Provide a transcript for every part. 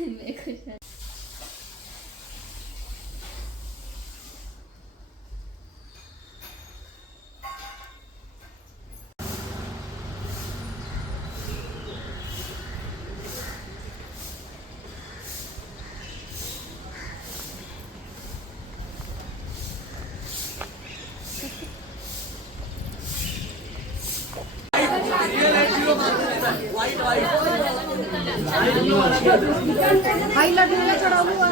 मैं खुश हूँ। हाईलाइट में चढ़ा हुआ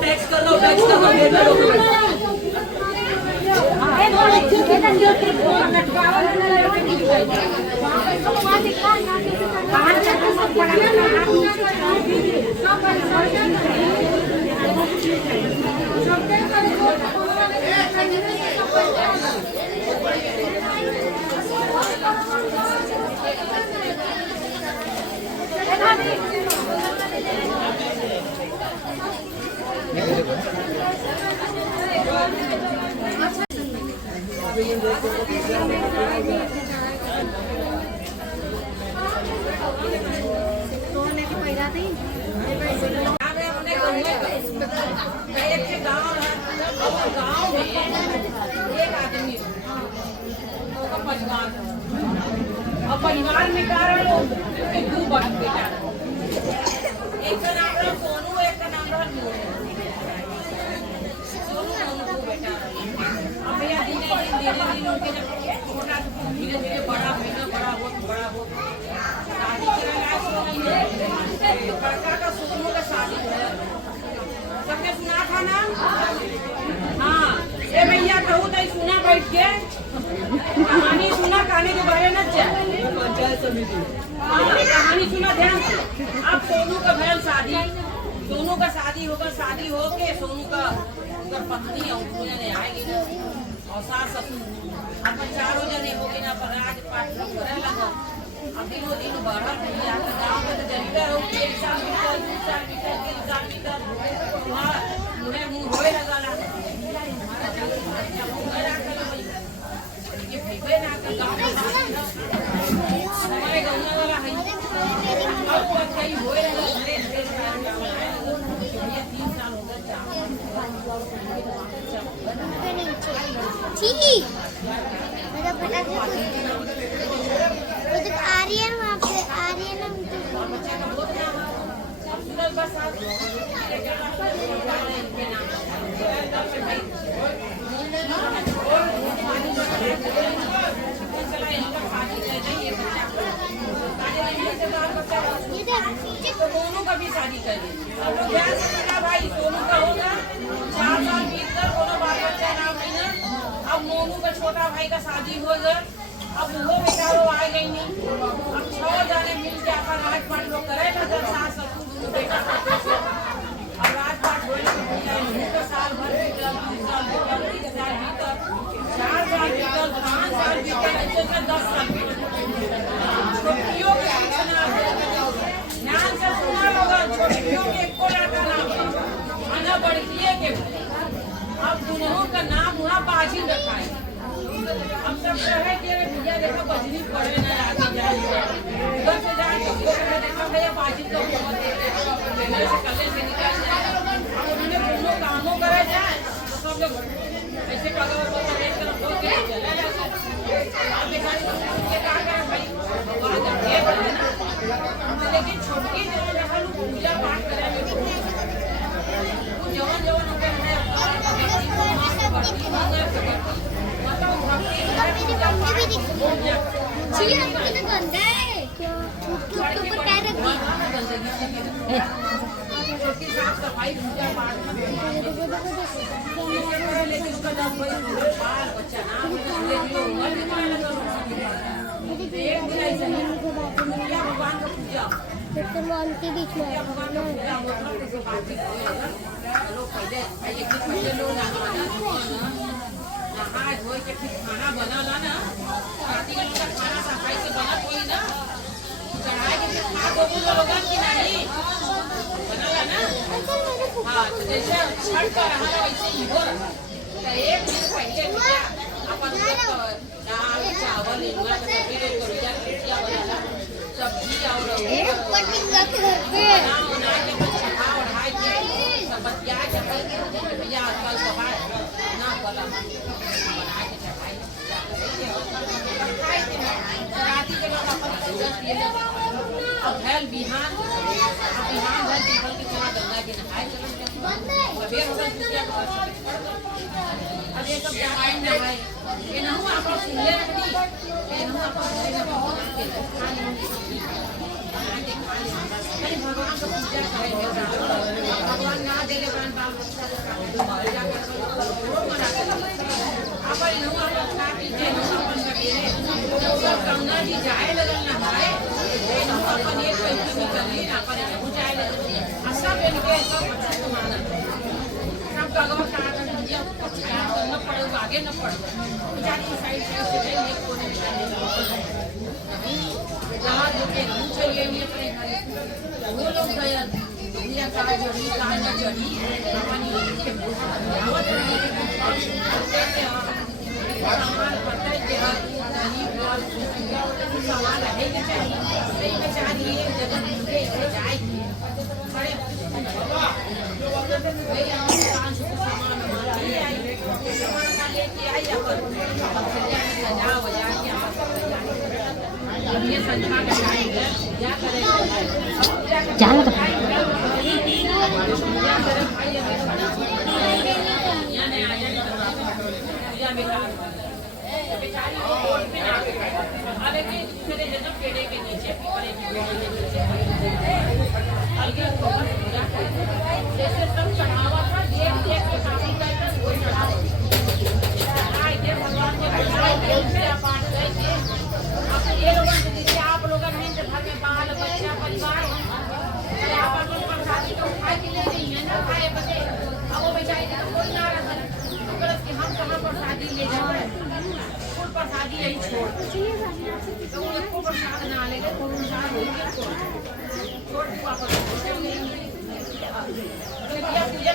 टैक्स कर लो परिवार में कारण दो बड़ा बेटा एक का नाम रहा सोनू एक का नाम रहा सोनू बेटा अब भैया धीरे उनके जब छोटा धीरे धीरे बड़ा हो शादी के लायक हो गई लड़का का सोनू का शादी है सबने सुना था ना। हाँ ये भैया कहूँ तो सुना बैठ के कहानी सुना कहानी के बारे में पंचायत समिति कहानी सुना ध्यान से। अब सोनू का भैया शादी दोनों का शादी होगा शादी हो के सोनू का पत्नी और जने आएगी ना और सास ससुर अब चारों जने हो गए ना पर आज पाठ करे लगा अब दिन बढ़ा गाँव में तो जमीन हो एक साल बीतल 2 साल बीतल 3 साल बीतल मुहे मुँह होए लगा ये भीगे ना गाँव हमारे गाँव वाला है अब कहीं होए ये 3 साल हो गए ठीक आर्यन वहाँ पे आर्यन दोनों का भी शादी कर दी भाई सोनू का होगा 4 साल बीत कर दोनों बाल बच्चा नाम लेना। अब मोनू का छोटा भाई का शादी हो गया अब वो बेचारो आ गई नहीं अब 6 जाने मिल के अपन राजपाट लोग करेगा जब सास ससुर दोनों बेटा अब राजपाट होने तो साल भर बीतल 2 साल बीतल 3 साल बीतल 4 साल बीतल 5 साल बीतल ऐसे 10 साल बीतल छोटियों के ध्यान से सुना होगा छोटियों के एको लड़का नाम आना बड़किए के अब दोनों का नाम हुआ बाजी रखा है। अब सब कहे कि भैया देखो बजनी पड़े ना आगे जाए उधर से जाए तो देखा भैया बाजी तो पहले से कले से निकाल जाए अब उन्होंने दोनों कामों करे जाए तो सब लोग ऐसे कदम एक तरफ हो के चले जाते अब बेचारी ये कहा कि भाई भगवान जब ये बोले ना लेकिन छोटी जो जहाँ लोग पूजा पाठ करेंगे वो जवान जवान होकर है गंदा है ऊपर पैर रख छोटी साफ सफाई पूजा पाठ लेकिन उसका जब बाल बच्चा नाम भगवान का पूजा भगवान के बीच में भगवान का पूजा होता है लोग पहले लोग नहा धोई के फिर खाना बनला ना राती के लोग खाना सफाई से बनत होई ना चढ़ाए के फिर खा दो लोग कि नहीं बनला ना। हाँ तो जैसे छठ का रहा वैसे ही हो रहा तो एक दिन पहले क्या अपन दाल चावल इनका सब्जी बनला सब्जी और बना के चढ़ा उठाए के सब बतिया के भैया कल सफाई ना कला बना के चढ़ाई राती के लोग अपन पूजा किए अब भैल बिहान भर निकल के चला गंगा के नहाए चलन फिर होगा दूसरा अब ये सब जाए ना है ये ना हुआ अपन सुनले रखनी ये ना अपन सुनले भगवान के खाली भगवान का पूजा करे भगवान ना दे ले प्राण बाल बच्चा पूजा कर मना कर अपन नु अपन खा पी के अपन सवेरे सब गंगा जी जाए लगल ना है ये नु अपन एक पैसे निकली ना अपन जाए लगल सब इनके सब अच्छा माना सब भगवान का कर दिया न पड़ेगा आगे न पड़ेगा जानी साइड से एक कोने में जहाँ जो के रूम चलिए हुए वो लोग गया दुनिया का जड़ी का न जड़ी अपनी के बहुत सामान पड़ता है कि गरीब और सामान रहेगा चाहिए नहीं बेचारी एक जगह दूसरे जाए बड़े सामान लेके आई अपन सजा वजा के ये संध्या का टाइम है क्या करें जान तो बेचारी कोर्ट में ना अरे के दूसरे जन्म पेड़े के नीचे पीपरे की पेड़ के नीचे अलगे पूजा जैसे सब चढ़ावा था देख देख के काफी करता कोई चढ़ावा चढ़ाई के भगवान के चढ़ाई के पूजा पाठ करके अब ये लोग जैसे आप लोग हैं जब घर में बाल बच्चा परिवार अरे आप अपन प्रसादी तो उठा के ले रही है ना खाए बचे अब वो बेचारी तो कोई ना रहा गलत कि हम कहाँ प्रसादी ले जाए फुल प्रसादी यही छोड़ तो उनको प्रसाद ना लेके फुल प्रसाद हो गया छोड़ वापस पूजा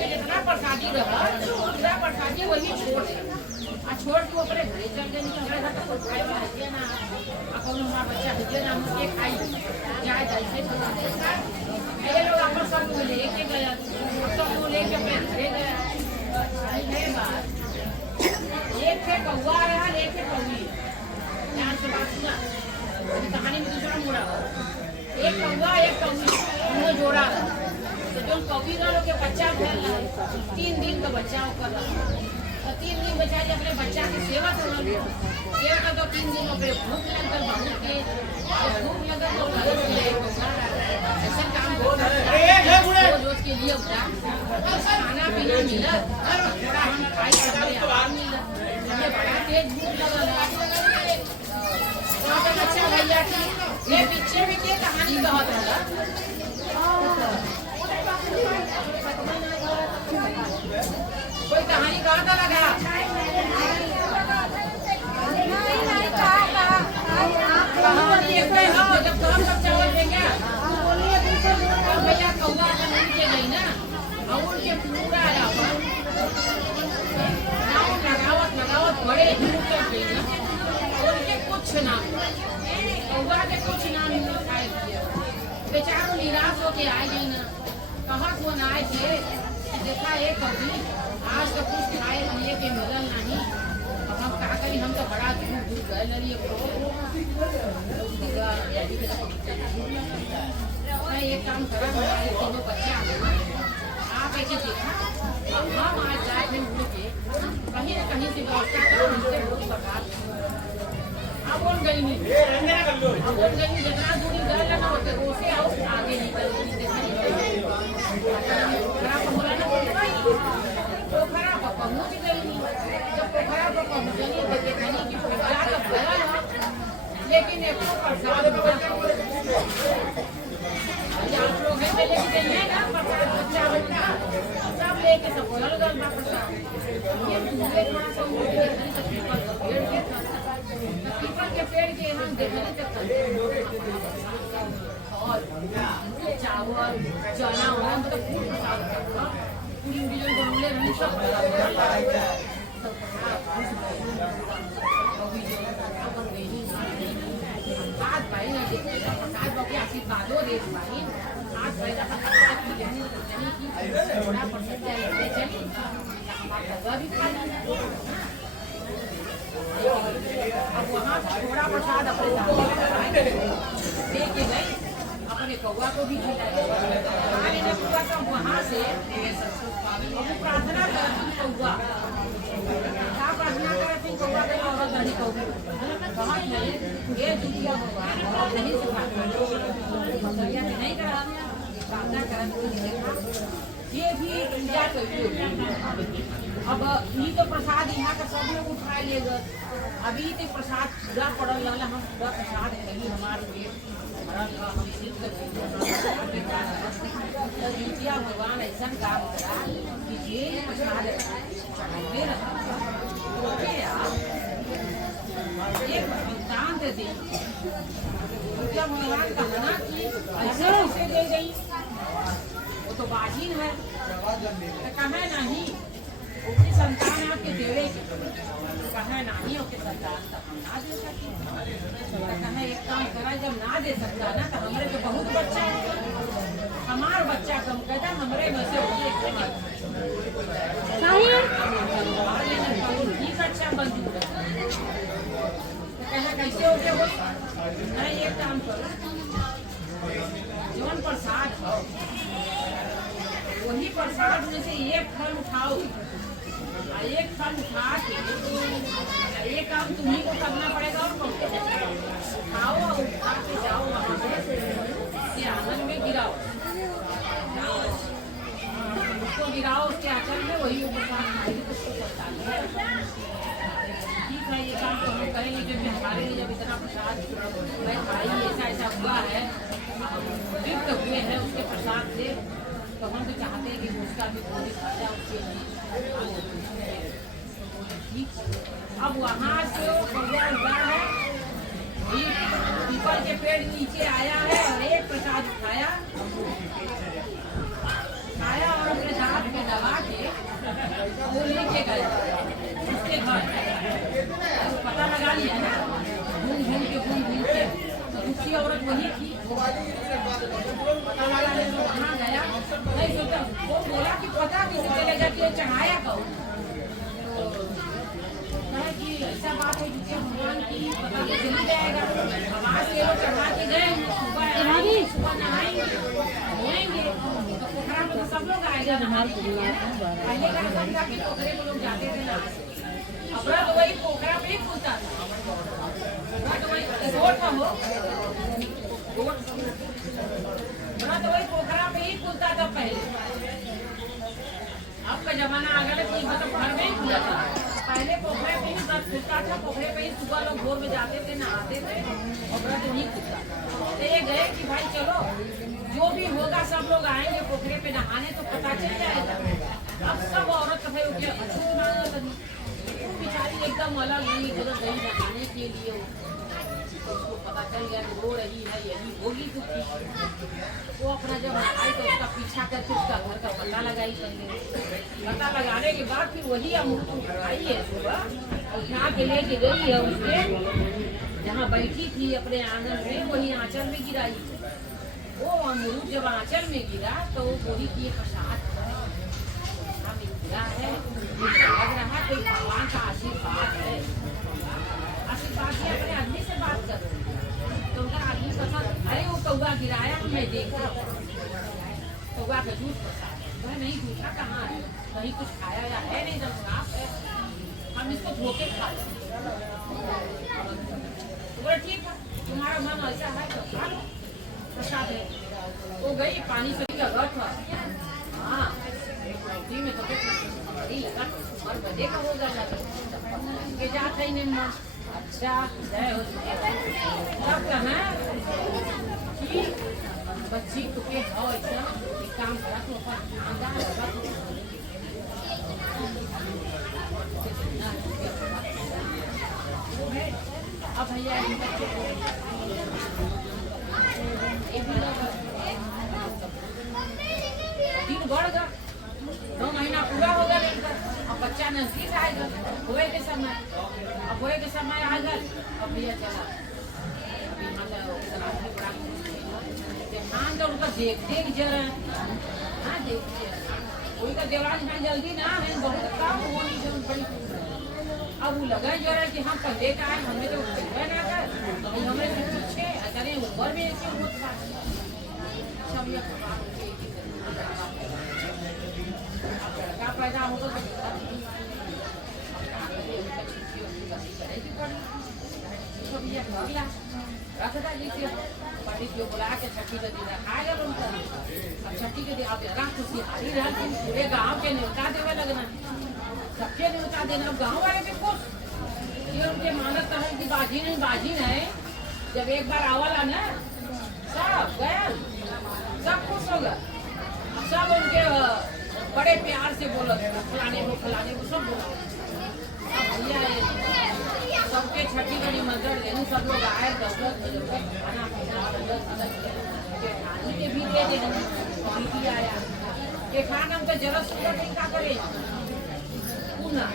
में जितना प्रसादी रहा पूरा प्रसादी वही छोड़ छोड़ के ऊपर घरे चल गए नहीं हमारे घर तो खाए है ना अपन हमारा बच्चा है ना हम के खाई जाए जैसे ये लोग अपन सब लेके गया सब लेके अपने घरे गया एक से कौवा रहा एक से कौवी ध्यान से बात सुना कहानी में दूसरा मुड़ा एक कौवा एक कौवी दोनों जोड़ा तो जो कौवी वालों के बच्चा फैल रहा 3 दिन का बच्चा होकर तो 3 दिन बेचारे अपने बच्चा की सेवा कर रहे सेवा तो 3 दिन में भूख लगकर बहुत के भूख लगा तो ऐसा काम रोज के लिए खाना पीना मिला थोड़ा हम खाई आराम मिला बड़ा तेज भूख लगा अच्छा भैया की ये पीछे भी के कहानी बहुत रहा कोई कहानी कहा था लगा कहानी एक हो जब तो हम सब चावल देंगे भैया कौवा के गई ना और के पूरा लगावत बड़े दूर तक गई ना उनके कुछ ना कौवा के कुछ नाम नहीं खाए बेचारों निराश होके आए गई ना कहाँ कौन आए थे देखा एक कभी आज तो कुछ खाए पिए के मिलल नहीं अब हम क्या करी हम तो बड़ा दूर दूर गए लिए एक काम करा हमारे तीनों बच्चे आप ऐसे देखा अब हम आज जाए थे मुड़ के कहीं न कहीं से व्यवस्था करो हमसे बहुत बर्बाद अब बोल गई नहीं अब बोल गई जितना दूरी गए लगा होते उसे आओ आगे निकल पोखरा पर पहुँच गई जब पोखरा पर पहुँच गई तो देखनी कि पूजा तो भरल है लेकिन एक प्रसाद आप लोग हैं लेके गई है ना प्रसाद बच्चा बच्चा सब ले लेके सब चल गए बा प्रसाद। ये दूसरे थोड़ा सा ऊपर देखने तक पीपल का पेड़ के पीपल के पेड़ के हम देखने तक और चावल चना वाला मतलब फूल प्रसाद पूरी उड़ी जो बनले रहनी सब आज भाई ना देखते हैं प्रसाद बाकी आशीर्वादों दे भाई आज भाई का प्रसाद की यानी कि थोड़ा परसेंट ले चली हमारा भी खा लिया अब वहाँ से थोड़ा प्रसाद अपने लेके गई अपने कौवा को भी खिलाया वहाँ से प्रार्थना करती कौवा क्या प्रार्थना करती कौवा के औरत नहीं कौवी बहुत नहीं ये दुनिया भगवान और नहीं सिखाता नहीं करा प्रार्थना करती ये भी पूजा करती अब ये तो प्रसाद यहाँ का सब लोग उठा ले गए अभी तो प्रसाद पूरा पड़ल रहा हम पूरा प्रसाद खली हमारे पेट हम सिद्ध कर भगवान ऐसा काम करा कि ये प्रसाद चढ़ाते रहा एक भुगतान दे दी भगवान कहा ना कि ऐसे कैसे दे गई वो तो बाजीन है तो कहे नहीं उसकी संतान आपके देवे कहे नहीं उसके संतान तक हम ना दे सके तो कहे एक काम करा जब ना दे सकता ना तो हमारे तो बहुत बच्चा है हमार बच्चा कम कहता हमारे में से अच्छा मंजूर है कहे कैसे हो गया नहीं एक काम करो जौन प्रसाद हो वही प्रसाद में से एक फल उठाओ एक फल उठा के एक काम तुम्ही को करना पड़ेगा और कौन खाओ और उठा के जाओ वहाँ से आंगन में गिराओ उसको गिराओ उसके आंचल में वही प्रसाद खाएगी तो उसको चलता ठीक है ये काम तो हम करेंगे जब हमारे लिए जब इतना प्रसाद मैं खाई ऐसा ऐसा हुआ है तृप्त हुए हैं उसके प्रसाद से तो हम तो चाहते हैं कि उसका भी थोड़ी फायदा उसके ठीक अब वहाँ से वो कौवा हुआ है पीपल के पेड़ नीचे आया है और एक प्रसाद खाया और अपने हाथ में दबा के वो लेके गए उसके घर पता लगा लिया ना घूम घूम के तो दूसरी औरत वही थी पता लगा ले तो वहाँ गया नहीं सोचा वो बोला कि पता किसी चलेगा कि चढ़ाया कौन कि ऐसा बात है कि भगवान की पता तो चल जाएगा आवाज से लोग चढ़ा के गए सुबह नहाएंगे धोएंगे तो पोखरा में तो सब लोग आएगा पहले का सब जाके पोखरे में लोग जाते थे ना अपना तो वही पोखरा में ही खुलता था तो वही रोड का हो तो वही पोखरा में ही खुलता था पहले अब का जमाना आ गया कि मतलब घर में ही खुला था पहले पोखरे पे ही बस खुलता था पोखरे पे ही सुबह लोग भोर में जाते थे नहाते थे और व्रत नहीं खुलता तो ये गए कि भाई चलो जो भी होगा सब लोग आएंगे पोखरे पे नहाने तो पता चल जाएगा अब सब औरत भाई बेचारी एकदम अलग नहीं उधर गई नहाने के लिए उसको पता चल गया कि रो रही है यही होगी तो वो अपना जब आई तो उसका पीछा करके उसका घर का पता लगाई पहले पता लगाने के बाद फिर वही अमृत उठाई है सुबह उठा के लेके गई है उसके जहाँ बैठी थी अपने आंगन में वही आंचल में गिराई वो अमरूद जब आंचल में गिरा तो बोली की प्रसाद गिरा है लग रहा कोई भगवान का आशीर्वाद है आशीर्वाद ही अपने आदमी से बात कर तो उनका आदमी पसंद अरे वो कौवा गिराया मैं देखा कौवा का झूठ वह नहीं झूठा कहाँ है कहीं कुछ खाया या है नहीं जब साफ है हम इसको धोके खा लें बोले ठीक है तुम्हारा मन ऐसा है तो खा लो प्रसाद है वो गई पानी से का रथ हाँ में तो लगा और बजे का होगा के जाते ही नहीं अच्छा तब कहना कि बच्ची तुके हो ऐसा काम करा तो ध्यान नजदीक आएगा होए के समय, अब होए के समय आ गए अब भैया चला अभी हाँ तो उनका देख देख जरा हाँ देखिए कोई का देवान में जल्दी ना है बहुत काम होनी जो बड़ी अब वो लगा जरा कि हम पहले का है हमें तो ना कर हमें पीछे अचारे ऊपर में ऐसे होता सब ये लड़का पैदा होगा रखता लीजिए पार्टी को बुला के छठी के दिन आएगा उनका अब छठी के दिन आप जरा खुशहाली रहा कि पूरे गांव के न्योता देवे लगना सबके न्योता देना अब गांव वाले भी खुश ये उनके मानत है कि बाजी नहीं जब एक बार आवला ना सब गया सब खुश होगा सब उनके बड़े प्यार से बोलो फलाने को सब बोला भैया सबके छठी का निमंत्रण लेने सब लोग आए खाना के भी दे देना आया ये खाना हमको जरूरत सूरत नहीं का करे ना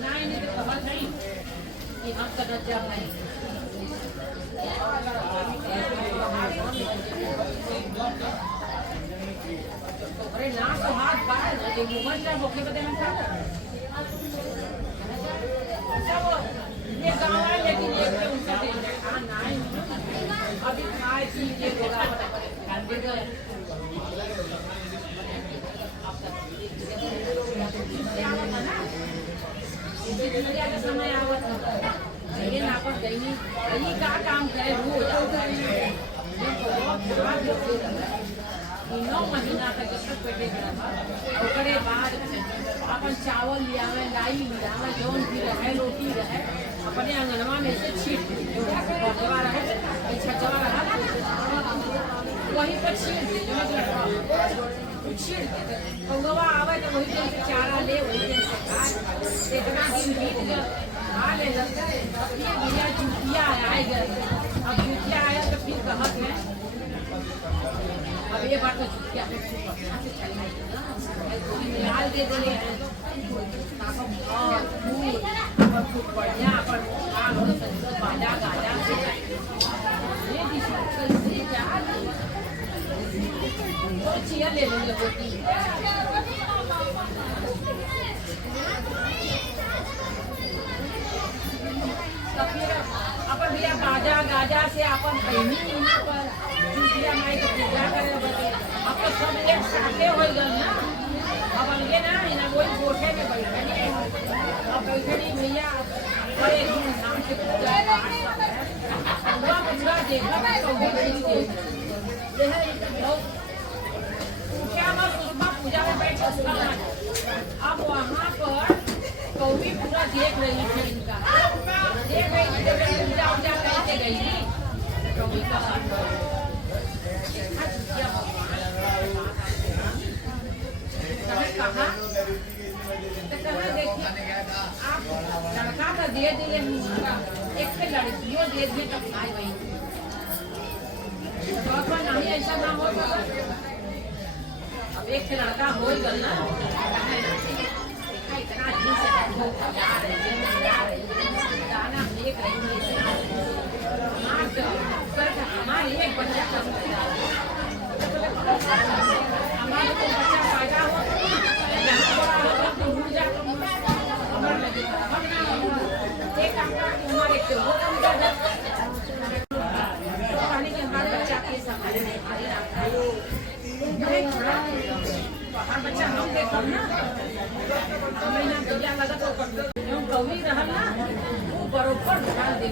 नहीं तो खबर नहीं कि हम का नजर नहीं अरे ना तो हाथ बाहर ये मोबाइल का मौके पे देना चाहता ये गाँव है लेकिन ये उनका हाँ नहीं अभी खाए पी ये बोला समय आवत ये ना पर गई का काम करे वो हो जाता है 9 महीना तक जब पेटे ओकरे बाद अपन चावल लियावे लाई लियावे जौन भी रहे रोटी रहे अपने अंगनवा में से छीट छचवा रहे वही पर छीट पंगवा आवे तो वही दिन से चारा ले वही दिन से खाए इतना दिन बीत गया खा ले लगता है ये भैया जूतिया आए गए अब जूतिया आया तो फिर कहत है अब ये बात तो जूतिया लाल दे देले खूब बढ़िया पर बाजा गाजा ये क्या तो चिया ले लेंगे होती अपन भैया बाजा गाजा से अपन बहनी यहाँ पर जूतिया माई को पूजा करे अब तो सब एक साथे हो गए ना अब अलगे ना इन्हें वही कोठे में बैठनी अब बैठनी भैया बड़े धूमधाम से पूजा पूरा देखा क्या पूजा में बैठे अब वहाँ पर कौवी पूरा देख रही थी इनका देख रही थी पूजा उजा कैसे गई कौवी का कहा देखिए आप लड़का का दे दिए एक पे लड़कियों दे दिए तब खाए वही नहीं ऐसा ना हो अब एक लड़का हो गल ना इतना दिन से गाना देख रही हमारे एक बच्चा का हमारे को बच्चा पैदा हो एक हमारे बच्चा के संभाले बच्चा हम देखो ना महीना भैया लगा तो कौवी रहल ना वो बरोबर ध्यान दे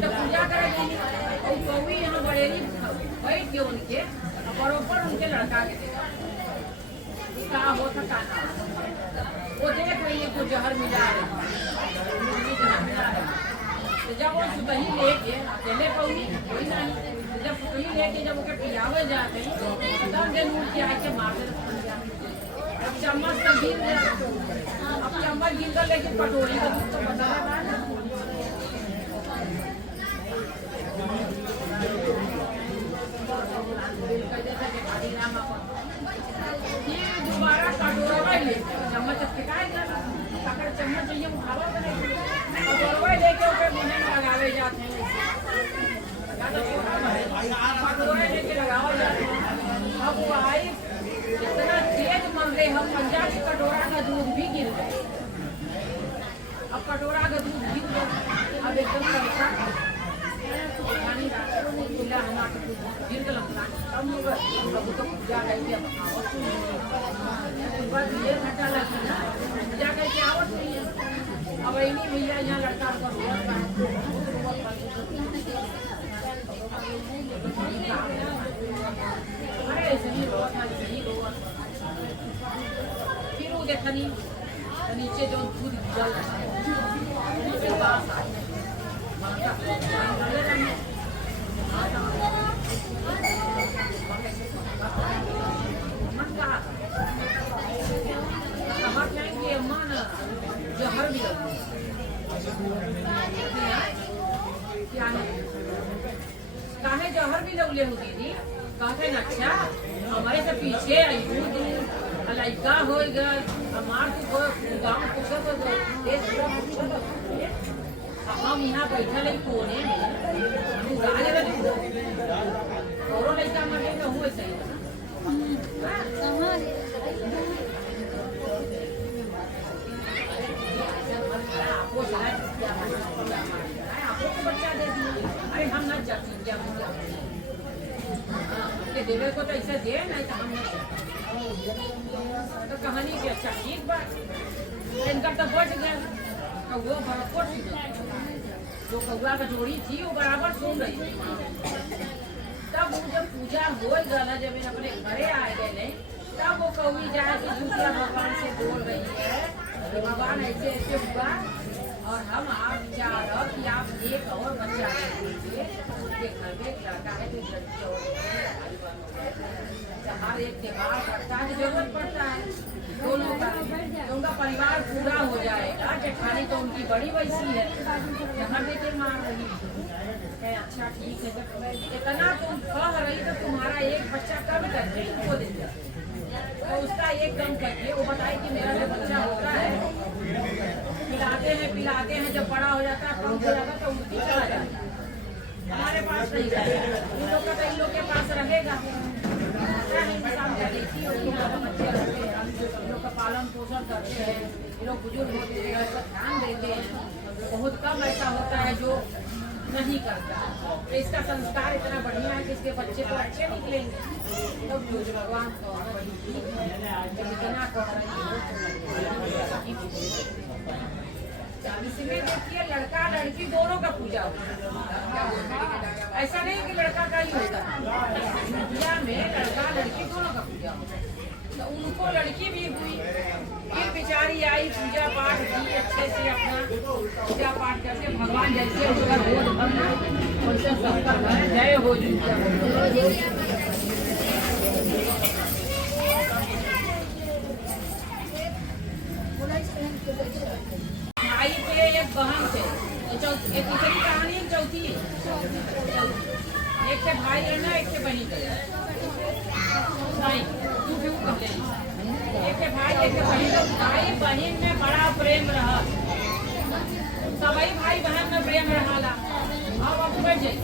तो पूजा करेगी और कौवी यहाँ बड़ेरी बैठ के उनके बरोबर उनके लड़का के देगा का हो था वो देख रही है कुछ जहर मिला रही तो जब वो सुतही लेके अकेले कौवी कोई नहीं जब सुतही लेके जब उनके पियावे जाते तब दिन के आके मारते अब चम्मच का गिर गया अब चम्मच गिर कर लेकिन कटोरी का दूध तो बता रहा है दोबारा कटोरा ले चम्मच फेंकाए चम्मच चाहिए उठावा बने और गोरवा लेके ऊपर मुंह में लगावे जाते हैं या तो छोटा है गोरवा लेके लगावा जाते हैं। अब वो आई इतना तेज मर रहे हम पंजा के कटोरा का दूध भी गिर गए। अब कटोरा का दूध गिर गया अब एकदम लड़का पानी खुला हमारा गिर के लगता अब अब तो पूजा करके अब आवत बस 1 घंटा लगी ना पूजा करके आवत नहीं है। अब इन्हीं भैया यहाँ लड़का का अरे सही रोत सही रोत फिर वो देखनी नीचे जो दूध जल जहर भी क्या है काहे जहर भी लगले हो दीदी कहते न अच्छा हमारे से पीछे लड़का हो गए हमार गाँव पूछत हम यहाँ बैठल है कोने में और लड़का मरे तो हुए सही आपको बच्चा दे दिए अरे हम न जाते देवे को तो ऐसे दे नहीं तो हम तो कहानी की अच्छा ठीक बात इनका तो बच गया कौआ बराबर जो कौआ का जोड़ी थी वो बराबर सुन रही थी। तब वो जब पूजा हो गया जब इन अपने घरे आ गए तब वो कौवी जाए कि दूसरा भगवान से बोल रही है भगवान ऐसे ऐसे हुआ और हम आप चाह रहे कि आप एक और बच्चा दीजिए उसके घर में एक लड़का है तो लड़की और हर एक त्योहार करता है जरूरत पड़ता है दोनों का तो उनका परिवार पूरा हो जाएगा। जेठानी तो उनकी बड़ी वैसी है जहाँ बेटे मार रही है। अच्छा ठीक है जब इतना तुम कह रही तो तुम्हारा एक बच्चा कब कर रही वो दे तो उसका एक कम करके वो बताए कि मेरा जो बच्चा होता है पिलाते हैं जब बड़ा हो जाता है कम हो जाता तो उनकी चला जाता है हमारे पास नहीं रहेगा इन लोग का तो इन लोग के पास रहेगा। बच्चे रहते हैं हम लोग का पालन पोषण करते हैं ये लोग बुजुर्ग होते हैं ध्यान देते हैं। बहुत कम ऐसा होता है जो नहीं करता तो इसका संस्कार इतना बढ़िया है कि इसके बच्चे तो अच्छे निकलेंगे। तो भगवान इतना इसमें देखिए लड़का लड़की दोनों का पूजा होता है। ऐसा नहीं कि लड़का का ही होता है पूजा में लड़का लड़की दोनों का पूजा होता है। तो उनको लड़की भी हुई फिर बेचारी आई पूजा पाठ की अच्छे से अपना पूजा पाठ करके भगवान जैसे उनका रोज भरना उनसे सबका घर जय हो भाई थे एक बहन थे एक दूसरी कहानी एक चौथी एक से भाई रहना एक से बहन नहीं एक से भाई एक से बहन भाई बहन में बड़ा प्रेम रहा सभी भाई बहन में प्रेम रहा अब बढ़ जाए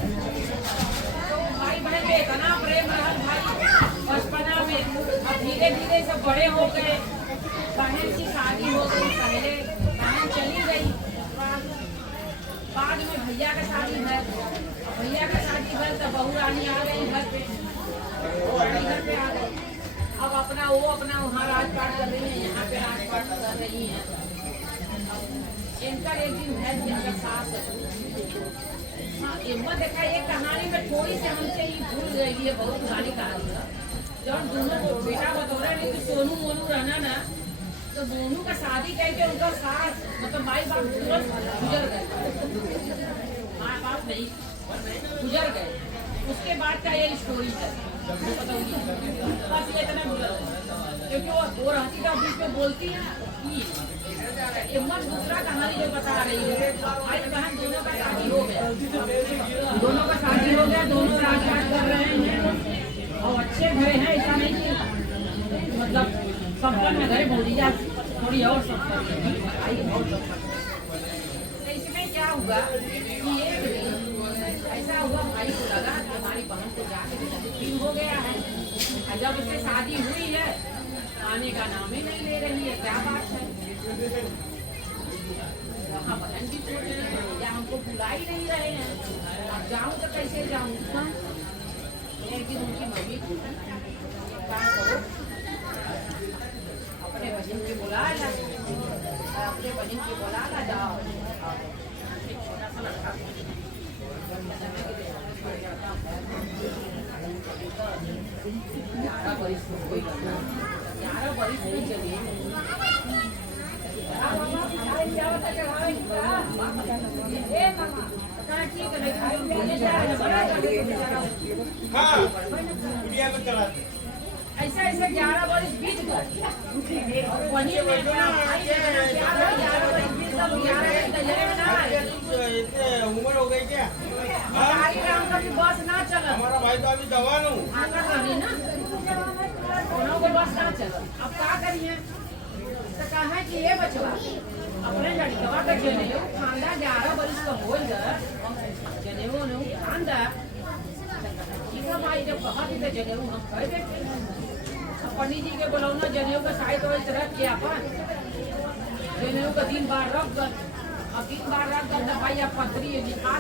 तो भाई बहन में इतना प्रेम रहा भाई बचपना में अब धीरे धीरे सब बड़े हो गए बहन की शादी हो गई पहले बहन चली गई बाद में भैया का शादी है भैया का शादी है तो बहू रानी आ गई घर पे घर पे आ गई अब अपना वहाँ राजपाट कर रही है यहाँ पे राजपाट कर रही है। इनका एक दिन है कि अगर सास हाँ हिम्मत देखा एक कहानी में थोड़ी सी हमसे ही भूल गई है बहुत पुरानी कहानी है जब दोनों को बेटा बतौरा नहीं कि सोनू मोनू रहना ना तो दोनों का शादी करके उनका सास मतलब माई बाप तुरंत गुजर गए माँ बाप नहीं गुजर गए उसके बाद का ये स्टोरी है बस इतना बोला क्योंकि वो रहती तो बीच में बोलती है हिम्मत दूसरा कहानी जो बता रही है भाई बहन दोनों का शादी हो गया दोनों राजपाट कर रहे हैं और अच्छे घरे हैं ऐसा नहीं कि मतलब संपन्न में घरे बोली जा थोड़ी और संपन्न तो इसमें क्या हुआ कि एक दिन ऐसा हुआ भाई को लगा कि हमारी बहन को जाके दिन हो गया है और जब उससे शादी हुई है आने का नाम ही नहीं ले रही है, क्या बात है। हाँ बहन भी छोटी है या हमको बुला ही नहीं रहे हैं, अब जाऊँ तो कैसे जाऊँ। एक दिन उनकी मम्मी को काम करो अपने बहन के बुला ला, अपने बहन के बुला ला जाओ। एक छोटा सा लड़का 11 बरिस कोई 11 बरिस में चलिए ऐसा ऐसा 11 बरिस बीत गए वहीं में उम्र हो गई क्या? का भी बस ना चला हमारा भाई तो अभी जवान हूँ। आकर करी ना दोनों को बस ना चला, अब क्या करिए तो कहा कि ये बचवा अपने लड़कवा का जनेऊ खांदा 11 बरिस का हो गया जनेऊ ने खांदा ठीक है भाई जब कहा थी तो जनेऊ हम कर देते पंडित जी के बुलाना जनेऊ का साइड वाइज रख के अपन जनेऊ का दिन बार रख कर अब दिन बार रख कर भाई अब पत्री लिखा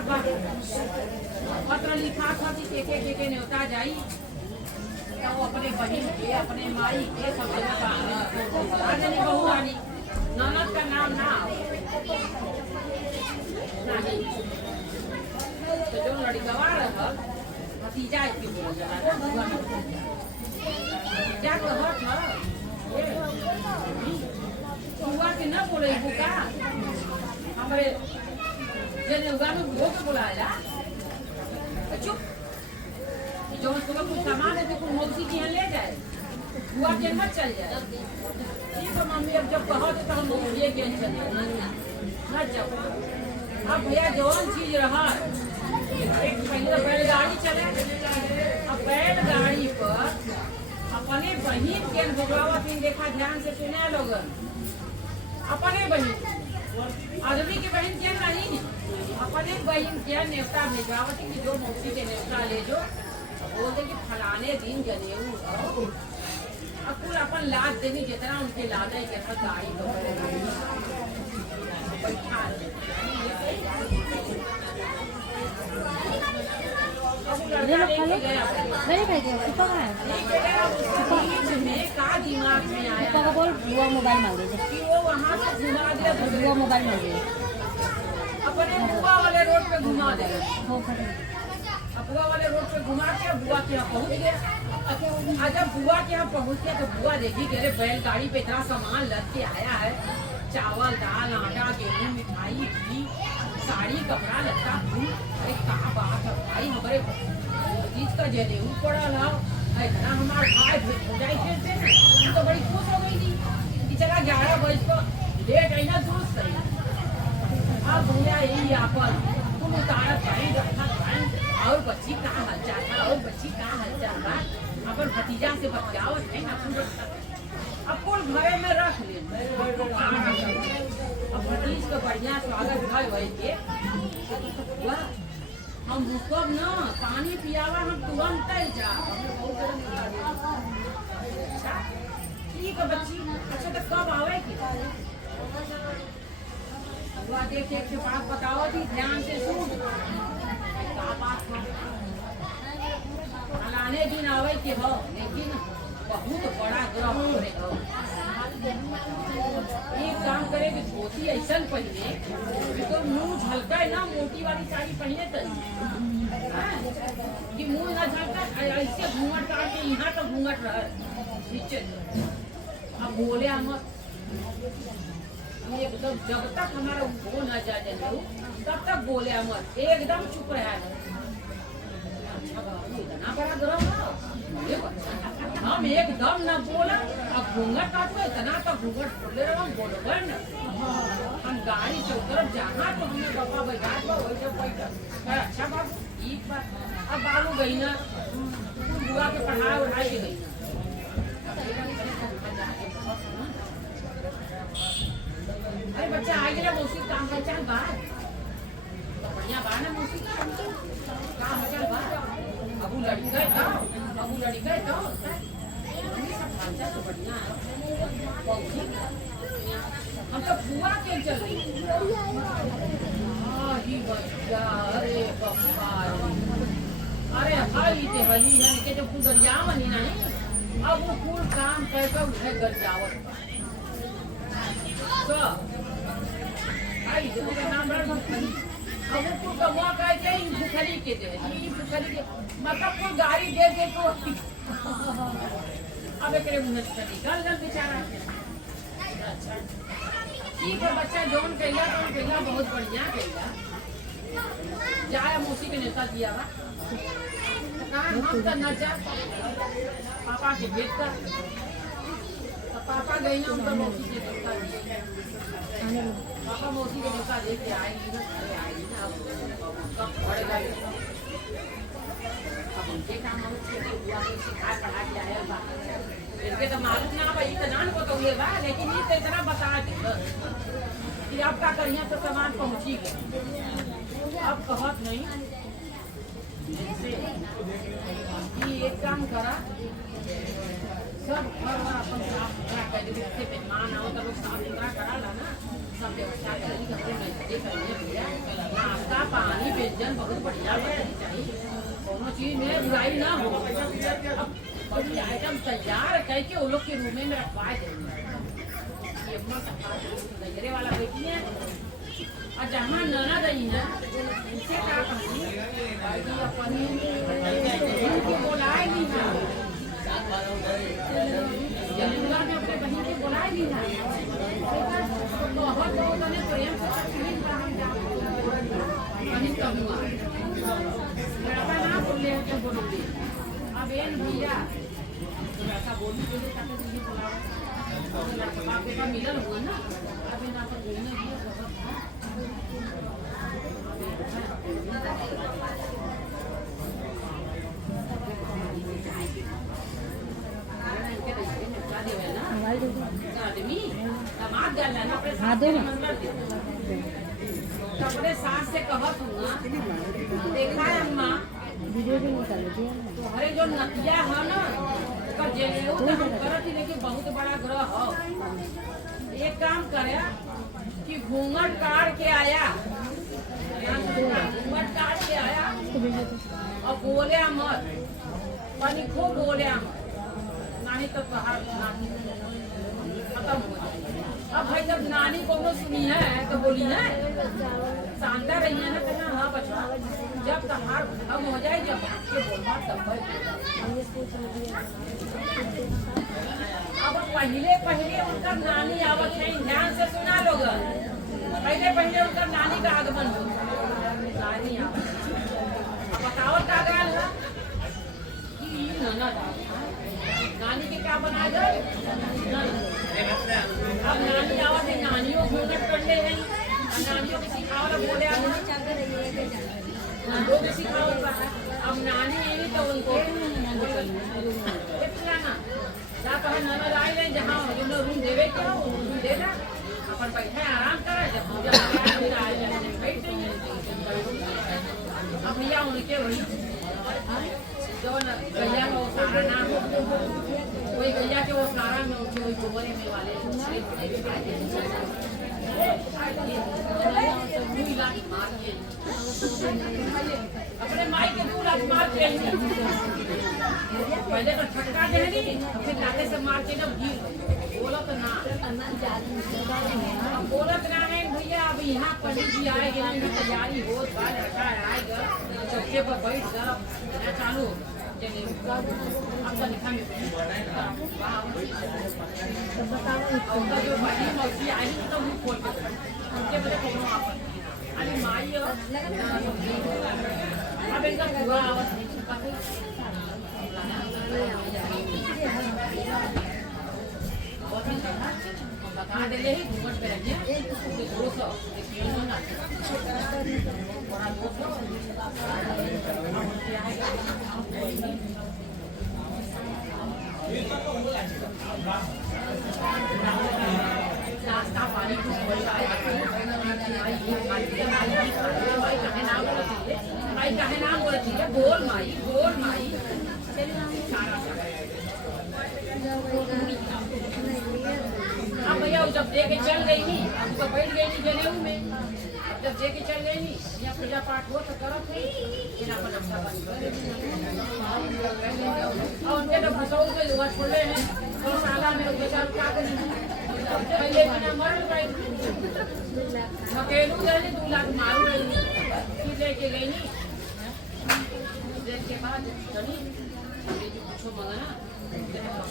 पत्र लिखा था कि एक न्योता जाई तो वो अपने बहन के अपने माई के सब जगह बहू रानी ननद का नाम ना नहीं तो जो लड़कवा रहा भतीजा इसकी बोल रहा क्या कहत हुआ कि न बोले का हमारे जनेऊगा में बुढ़ो के बुलाया चुप जो सुबह कुछ सामान है तो कुछ मौसी की यहाँ ले जाए हुआ के मत चल जाए ठीक है मम्मी अब जब कहो तो हम ये के चले न जाओ अब भैया जौन चीज रहा एक पहले बैलगाड़ी चले अब बैलगाड़ी पर अपने बहन के भगवावत देखा ध्यान से सुने लोग अपने बहन आदमी की बहन के नहीं अपने बहन के न्योता भिजवावत की जो मौसी के न्योता ले जो बोलते कि फलाने दिन जनेऊ अब कुल अपन लाद देनी जितना उनके लाद है जैसा गाड़ी बैठा का दिमाग में आया बोल बुआ मोबाइल मांगे कि वो वहाँ से घुमा दिया बुआ मोबाइल मांगे अपने बुआ वाले रोड पे घुमा दे बुआ वाले रोड पे घुमा के बुआ के यहाँ पहुँच गया। जब बुआ के यहाँ पहुँच गया तो बुआ देखी कि अरे बैलगाड़ी पे इतना सामान लद के आया है, चावल दाल आटा गेहूँ मिठाई घी साड़ी कपड़ा लत्ता फूल। अरे कहाँ बात है भाई हमारे चीज का जनेऊ पड़ा ना इतना हमारे भाई भौजाई खेलते हैं तो बड़ी खुश हो गई थी कि चला 11 बजे को लेट आई ना दोस्त सही अब भैया यही आपन तुम उतारा पानी रखा और बच्ची कहाँ हलचल था और बच्ची कहाँ हलचल था अपन भतीजा से बतियावत है ना अब कुल घरे में रख ले अब भतीज का बढ़िया स्वागत है वही के हम रुकब न पानी पियावा हम तुरंत ही जा ठीक है बच्ची अच्छा तो कब आवे की हुआ देख एक के बात बताओ थी ध्यान से सुन क्या बात है फलाने दिन आवे के हो लेकिन बहुत बड़ा ग्रह करे हो एक काम करे कि धोती ऐसा पहने तो मुंह झलका ना मोटी वाली साड़ी पहने तो कि मुंह ना झलका ऐसे घूंघट काट के यहाँ तक घूंघट रहे नीचे अब बोले हम एकदम जब तक हमारा वो न जा जनेऊ तब तक बोले अमर एकदम चुप रहा है। अच्छा बाबू इतना बड़ा ग्रह हम एकदम न बोला अब घूंघट काटो इतना तो घूंघट खोले रहो हम बोलो न हम गाड़ी से उतर जहाँ तो हमने पापा बैठा वही जब बैठा अच्छा बाबू ठीक बात अब बाबू गई ना बुआ के पढ़ाई उढ़ाई के गई ना अरे बच्चा आ गया मौसी काम कर चल बाहर बढ़िया बाहर ना मौसी काम चल बाहर अबू लड़ी गए तो अच्छा तो बढ़िया है हम तो फुआ के चल रही ही बच्चा अरे बप्पा अरे हाई ते हली है के जो गुजरियाव नहीं अब वो फूल काम करके उठे गरियावत तो आई देखो का नाम रख भूखली अब वो फूल का मुआ कह के इन भूखली के दे ई भूखली के मतलब कोई गाड़ी दे दे तो अब एकरे मुंह से निकल गल बेचारा अच्छा ठीक है बच्चा जोन कइला तो कइला बहुत बढ़िया कइला जाए मौसी के नेता दिया बा कहां हम तो न जा पापा के भेज कर तो पापा गई हम तो मौसी के नेता पापा मौसी के नेता लेके आएगी ना अब कब पड़ेगा अब उनके काम हम छोटे हुआ के सिखा पढ़ा के आया बा इनके तो मालूम ना भाई इतना को तो हुए बा लेकिन ये तो इतना बता दे कि अब का करिया तो सामान पहुंची गए अब कहत नहीं कि एक काम करा सब घर अपन साफ सुथरा कर दे मेहमान आओ तो लोग साफ सुथरा करा ला ना सब व्यवस्था करेगी कपड़े नहीं करिए भैया नाश्ता पानी व्यंजन बहुत बढ़िया बननी चाहिए दोनों चीज में बुराई ना हो अब बड़ी आइटम तैयार करके वो लोग के रूम में रखवा देंगे ये नजरे वाला बेटी है और जहाँ नाना गई ना उनसे क्या कही अपनी बोलाए नहीं था जलूंगा में अपने बहन के बोलाए नहीं था बहुत लोगों ने प्रेम से कहूँगा लड़का ना बोले तो बोलोगे अब एन भैया ऐसा बोली बोले ताकि तुझे बुलाओ आपके पास मिलन हुआ ना अब इन आप बोलने की अपने सास से कहत हूँ देखा है अम्मा वीडियो भी निकाल लीजिए तुम्हारे जो नतिया है ना उसका जेलेऊ तो हम करत ही लेकिन बहुत बड़ा ग्रह हो एक काम करे कि घूंघट काट के आया घूंघट काट के आया और बोले मत पानी खूब बोले मत नहीं तो कहा नानी खत्म हो जाए अब भाई जब नानी को सुनी है तो बोली है शानदार रही है ना कहना हाँ बच्चा जब तहार खत्म हो जाए जब आपके बोलना तब अब पहले उनका नानी आवत है ध्यान से सुना लोग पहले उनका नानी का आगमन हो नानी आवत बताओ का गाल है कि नानी के क्या बना गए अब नानी आवत है नानियों घूंघट कर ले हैं नानियों के सिखावला बोले लोग सिखाओ अब नानी यही तो उनको जा कहा ननद आई ले जहाँ रूम देवे क्या रूम देना अपन बैठे आराम करा जब पूजा बैठ नहीं अब भैया उनके वही जो गैया का वो सारा नाम वही गैया के वो सारा में उनके वही गोबरे में वाले अपने माई के 2 लाख मार के पहले तो छटका दे फिर लाते से मार के ना गिर बोलत ना बोलत ना है भैया अब यहाँ पंडित जी आएंगे इनकी तैयारी हो लड़का आएगा चौके पर बैठ जा चालू आपका लिखा में जो बड़ी मौसी आई तो मुँह खोल के उनके बड़े कोनो आपस अरे माई अब इनका पूरा आवाज नहीं बता दे ही घूमट पे रखिए 200 200 नाश्ता पानी कुछ बढ़िया माई कहे नाम बोलती है बोल माई अब भैया जब दे के चल गई नी अब तो बैठ गई नी जनेऊ में अब जब दे के चल गई नी यहाँ पूजा पाठ हो तो करत है और उनके तो भसौ के लोग छोड़े हैं गौशाला में बेचारे क्या करें पहले बिना मर गए अकेलू गए 2 लाख मारू गई फिर लेके गई नी देख के बाद चली कुछ मंगना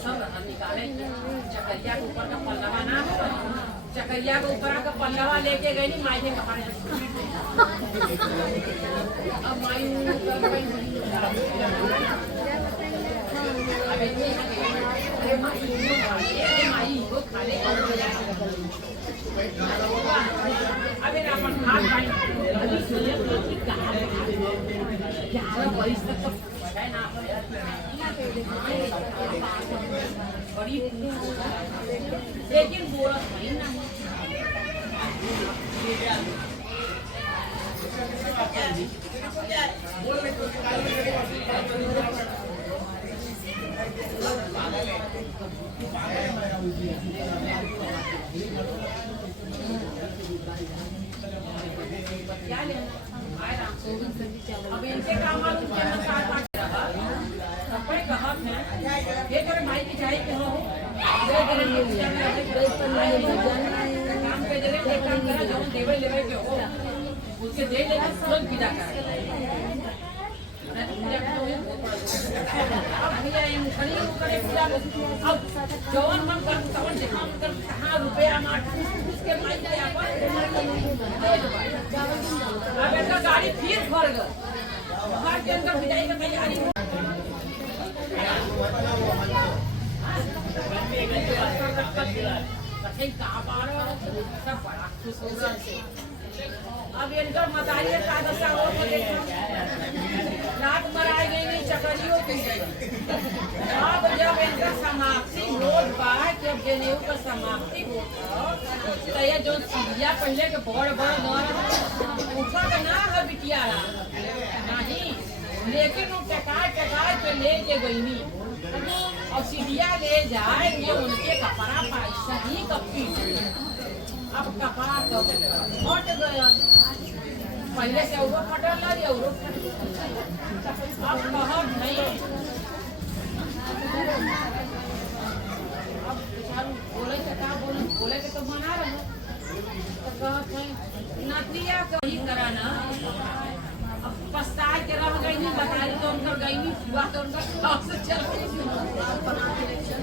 सब निकाले चकरिया के ऊपर का पल्लवा ना चकरिया के ऊपर का पल्लवा लेके गई नी माई के कपड़े अब माई माई वो खाले अबे अपन हाथ पानी बड़ी लेकिन बोला नहीं ना क्या ले अब इनके काम मालूम के अनुसार कपड़े कहत हैं ये करे माई की चाय के हो काम पे दे एक काम करा जो देवे लेवे के हो उसके दे लेना तुरंत विदा कर अब भैया ये मुखनी करे पूरा अब जवान मन कर तवन दिखाम कर कहां रुपया मार उसके माई के अपन अब इनका गाड़ी फिर भर गई घर के अंदर विदाई की तैयारी अब इनका मतारी कागजा हो रात मराई गई नहीं चकरियों की गई अब जब इनका समाप्ति होत बा जब जनेऊ का समाप्ति होता तो ये जो सिया पहले के बड़ घर ऊपर का ना है बिटिया नहीं लेकिन वो टका पे लेके गई नहीं और सीढ़िया ले जाए ये उनके कपड़ा पैसा ही कपी अब कपड़ा तो फट गया पहले से वो फटल ला दिया वो अब कहत नहीं अब बेचारू बोले के का बोले के तो बना रहे तो कहत है नतिया कहीं कराना पछता के रह गई नहीं बताई तो उनका गई नहीं हुआ तो उनका से चल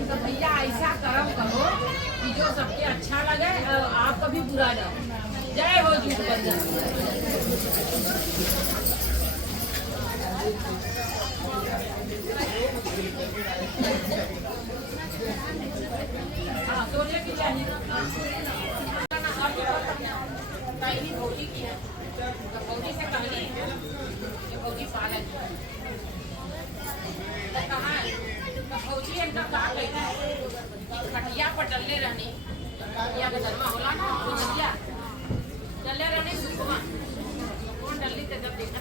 तो भैया ऐसा कर्म करो कि जो सबके अच्छा लगे और आप कभी बुरा ना हो। जय हो जूट बंधन। हाँ सोने की चाहिए भौजी की है तो भौजी से कहनी भौजी पालन कहा तो भौजी एकदम का खटिया पर डलले रहनी खटिया का धर्मा होला ना वो डलिया डलले रहनी सुकुमा कौन डलली तो जब देखा